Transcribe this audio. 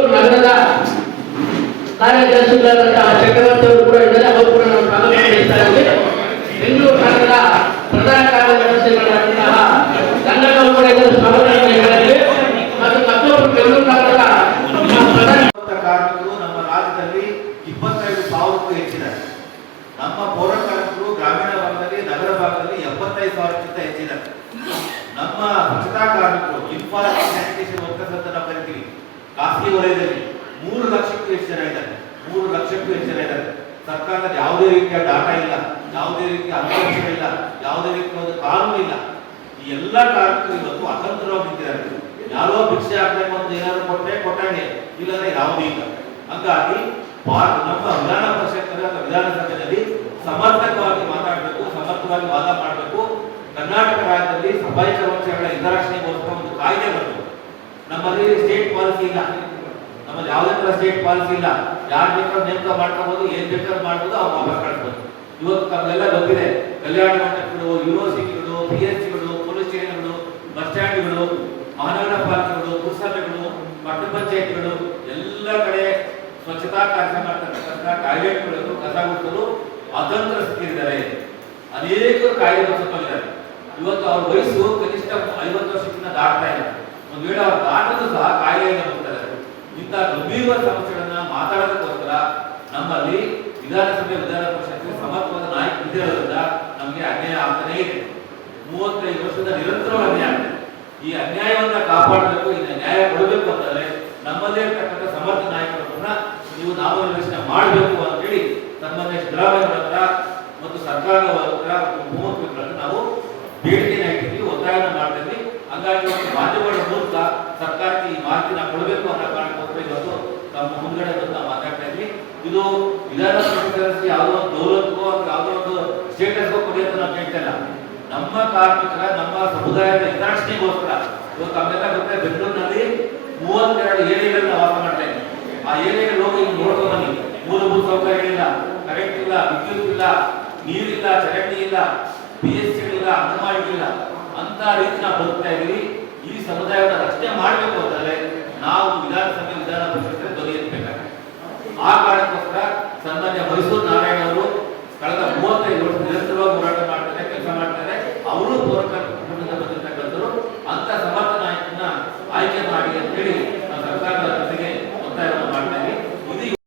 ಬೆಂಗಳೂರು ನಗರದ ಕಾರ್ಯದರ್ಶಿಗಳಾದಂತಹ ಚಕ್ರವರ್ತಿ ಅವರು ಕೂಡ ಇದ್ದಾರೆ. ಅವರು ಕೂಡ ನಾವು ಸ್ವಾಗತ ಮಾಡ್ತಾ ಇದ್ದೀವಿ. ಬೆಂಗಳೂರು ನಗರದ ಪ್ರಧಾನ ಕಾರ್ಯದರ್ಶಿಗಳಾದಂತಹ ರಂಗನವರು ಕೂಡ ಇದನ್ನು ಸ್ವಾಗತ ಮಾಡಿದ್ದಾರೆ. ಮತ್ತು ಮತ್ತೊಬ್ಬರು ಬೆಂಗಳೂರು ನಗರದ ಕಾರ್ಮಿಕರು ನಮ್ಮ ರಾಜ್ಯದಲ್ಲಿ 25,000ಕ್ಕೂ ಹೆಚ್ಚಿದ್ದಾರೆ. ನಮ್ಮ ಪೌರ ಕಾರ್ಮಿಕರು ಗ್ರಾಮೀಣ ಭಾಗದಲ್ಲಿ, ನಗರ ಭಾಗದಲ್ಲಿ 75,000ಕ್ಕಿಂತ ಹೆಚ್ಚಿದ್ದಾರೆ. ನಮ್ಮ ಸ್ವಚ್ಛತಾ ಕಾರ್ಮಿಕರು ಇನ್ಫಾರ್ಮ್ ಸ್ಯಾನಿಟೇಷನ್ ವರ್ಕರ್ಸ್ ಅಂತ ನಾವು ಕರಿತೀವಿ, ಖಾಸಗಿ ವಲಯದಲ್ಲಿ 3 ಲಕ್ಷಕ್ಕೂ ಹೆಚ್ಚು ಜನ ಇದ್ದಾರೆ. 3 ಲಕ್ಷಕ್ಕೂ ಹೆಚ್ಚು ಜನ ಇದ್ದಾರೆ. ಸರ್ಕಾರದ ಯಾವುದೇ ರೀತಿಯ ಡಾಟಾ ಇಲ್ಲ, ಯಾವುದೇ ರೀತಿಯ ಅಂಕಿಅಂಶಗಳಿಲ್ಲ, ಯಾವುದೇ ರೀತಿಯ ಒಂದು ಕಾನೂನು ಇಲ್ಲ. ಈ ಎಲ್ಲ ಕಾರ್ಮಿಕರು ಇವತ್ತು ಅತಂತ್ರವಾಗಿ ನಿಂತಿದ್ದಾರೆ. ಯಾರೋ ಭಿಕ್ಷೆ ಹಾಕ್ಬೇಕು ಅಂತ ಏನಾದ್ರು ಕೊಟ್ಟಂಗೆ, ಇಲ್ಲಂದ್ರೆ ಯಾವುದೂ ಇಲ್ಲ. ಹಾಗಾಗಿ ನಮ್ಮ ವಿಧಾನ ಪರಿಷತ್ ವಿಧಾನಸಭೆಯಲ್ಲಿ ಸಮರ್ಥಕವಾಗಿ ಮಾತಾಡಬೇಕು, ಸಮರ್ಥವಾಗಿ ವಾದ ಮಾಡಬೇಕು. ಕರ್ನಾಟಕ ರಾಜ್ಯದಲ್ಲಿ ಸಫಾಯಿ ಕರ್ಮಚಾರಿಗಳ ಹಿತರಕ್ಷಣೆಗೋಸ್ಕರ ಒಂದು ಕಾಯ್ದೆ ಬರಬೇಕು. ನಮ್ಮಲ್ಲಿ ಸ್ಟೇಟ್ ಪಾಲಿಸಿ ಇಲ್ಲ, ನಮ್ಮಲ್ಲಿ ಯಾವುದೇ ತರ ಸ್ಟೇಟ್ ಪಾಲಿಸಿ ಇಲ್ಲ. ಯಾರು ಬೇಕಾದ್ರೂ ನೇಮಕ ಮಾಡ್ಕೋಬಹುದು, ಏನ್ ಬೇಕಾದ್ರೂ ಮಾಡ್ಬೋದು, ಅವ್ರು ವಾಪಸ್ ಕಳಿಸ್ಬೋದು. ಇವತ್ತು ನಮಗೆಲ್ಲ ಗೊತ್ತಿದೆ, ಕಲ್ಯಾಣ ಮಂಟಪಗಳು, ಯೂನಿವರ್ಸಿಟಿಗಳು, PHCಗಳು, ಪೊಲೀಸ್ ಸ್ಟೇಷನ್ಗಳು, ಬಸ್ ಸ್ಟ್ಯಾಂಡ್ಗಳು, ಮಹಾನಗರ ಪಾಲಿಕೆಗಳು, ಭೂಸ್ವಾಮ್ಯಗಳು, ಪಟ್ಟಣ ಪಂಚಾಯತ್ಗಳು ಎಲ್ಲ ಕಡೆ ಸ್ವಚ್ಛತಾ ಕಾರ್ಯ ಮಾಡ್ತಕ್ಕಂಥ ಟಾಯ್ಲೆಟ್ಗಳನ್ನು ಕಸ ಗುಡಿಸಲು ಅತಂತ್ರ ಸ್ಥಿತಿಯಿದ್ದಾರೆ. ಅನೇಕರು ಕಾಯಿಲೆ ಬಸಕೊಂಡಿದ್ದಾರೆ. ಇವತ್ತು ಅವ್ರ ವಯಸ್ಸು ಕನಿಷ್ಠ 50 ವರ್ಷಕ್ಕಿಂತ ದಾಟ್ತಾ ಇದೆ. ಒಂದು ವೇಳೆ ಅವ್ರು ದಾಟಲು ಸಹ ಕಾಯಿಲೆಯಿಂದ ಬರ್ತಾರೆ. ಇಂಥ ಗಂಭೀರವಾದ ಸಮಸ್ಯೆಗಳನ್ನ ಮಾತಾಡೋದಕ್ಕೋಸ್ಕರ ನಮ್ಮಲ್ಲಿ ವಿಧಾನಸಭೆ ವಿಧಾನ ಪರಿಷತ್ಗೆ ಸಮರ್ಥವಾದ ನಾಯಕ ಇರೋದ್ರಿಂದ ನಮಗೆ ಅನ್ಯಾಯ ಆಗ್ತಾನೇ ಇದೆ. 35 ವರ್ಷದ ನಿರಂತರವಾದ ಅನ್ಯಾಯ ಆಗ್ತದೆ. ಈ ಅನ್ಯಾಯವನ್ನ ಕಾಪಾಡಬೇಕು, ಈ ನ್ಯಾಯ ಕೊಡಬೇಕು ಅಂತಂದ್ರೆ ನಮ್ಮಲ್ಲೇ ಇರ್ತಕ್ಕಂಥ ಸಮರ್ಥ ನಾಯಕರನ್ನ ನೀವು ನಾಮನಿರ್ದೇಶನ ಮಾಡಬೇಕು ಅಂತೇಳಿ ಸನ್ಮಾನ್ಯ ಸಿದ್ದರಾಮಯ್ಯ ಹತ್ರ ಮತ್ತು ಸರ್ಕಾರದ ಹತ್ರ ಮುಖ್ಯಮಂತ್ರಿಗಳ ನಾವು ಬೇಡಿಕೆನ ಇಟ್ಟಿದ್ವಿ, ಒತ್ತಾಯನ ಮಾಡ್ತಿದ್ವಿ. ಹಾಗಾಗಿ ಮಾಧ್ಯಮಗಳ ಮೂಲಕ ಸರ್ಕಾರಕ್ಕೆ ಈ ಮಾಹಿತಿನ ಕೊಡಬೇಕು ಅನ್ನೋ ಕಾರಣಕ್ಕೋಸ್ಕರ ಇವತ್ತು ನಮ್ಮ ಮುಂದ್ಗಡೆ ಬಂದು ನಾವು ಮಾತಾಡ್ತಾ ಇದ್ವಿ. ಇದು ವಿಧಾನ ಪರಿಷತ್ ಯಾವುದೋ ಒಂದು ದೌಲತ್ಗೋ ಅಥವಾ ಯಾವುದೋ ಒಂದು ಸ್ಟೇಟಸ್ಗೋ ಕೊಡಿ ಅಂತ ನಾವು ಕೇಳ್ತಾ ಇಲ್ಲ. ನಮ್ಮ ಕಾರ್ಮಿಕರ, ನಮ್ಮ ಸಮುದಾಯದ ಹಿತರಕ್ಷಣೆಗೋಸ್ಕರ ಇವತ್ತು ನಮ್ಮೆಲ್ಲ ಗೊತ್ತೇ, ಬೆಂಗಳೂರಿನಲ್ಲಿ 32 ಏರಿಯಾಗಳನ್ನ ವಾಸ ಮಾಡ್ತಾ ಇದ್ದೀವಿ. ಆ ಏರಿಯಾಗಳು ಹೋಗಿ ನೋಡ್ಕೊ ಬನ್ನಿ. ಮೂಲಭೂತ ಸೌಕರ್ಯಗಳಿಲ್ಲ, ಕರೆಂಟ್ ಇಲ್ಲ, ವಿದ್ಯುತ್ ಇಲ್ಲ, ನೀರಿಲ್ಲ, ಚರಂಡಿ ಇಲ್ಲ, PHCಗಳಿಲ್ಲ, ಅಂಗನವಾಡಿಗಳಿಲ್ಲ. ಅಂತ ರೀತಿ ನಾವು ಬದುಕ್ತಾ ಇದ್ದೀವಿ. ಈ ಸಮುದಾಯದ ರಕ್ಷಣೆ ಮಾಡಬೇಕು ಅಂತಂದ್ರೆ ನಾವು ವಿಧಾನಸಭೆ ವಿಧಾನ ಪರಿಷತ್ ಧ್ವನಿ ಎತ್ತಬೇಕಾಗುತ್ತೆ. ಆ ಕಾರಣಕ್ಕೋಸ್ಕರ ಸನ್ಮಾನ್ಯ ಮೈಸೂರು ನಾರಾಯಣ ಅವರು ಕಳೆದ 35 ವರ್ಷ ನಿರಂತರವಾಗಿ ಹೋರಾಟ ಮಾಡ್ತಾರೆ, ಕೆಲಸ ಮಾಡ್ತಾರೆ. ಅವರು ಪೌರ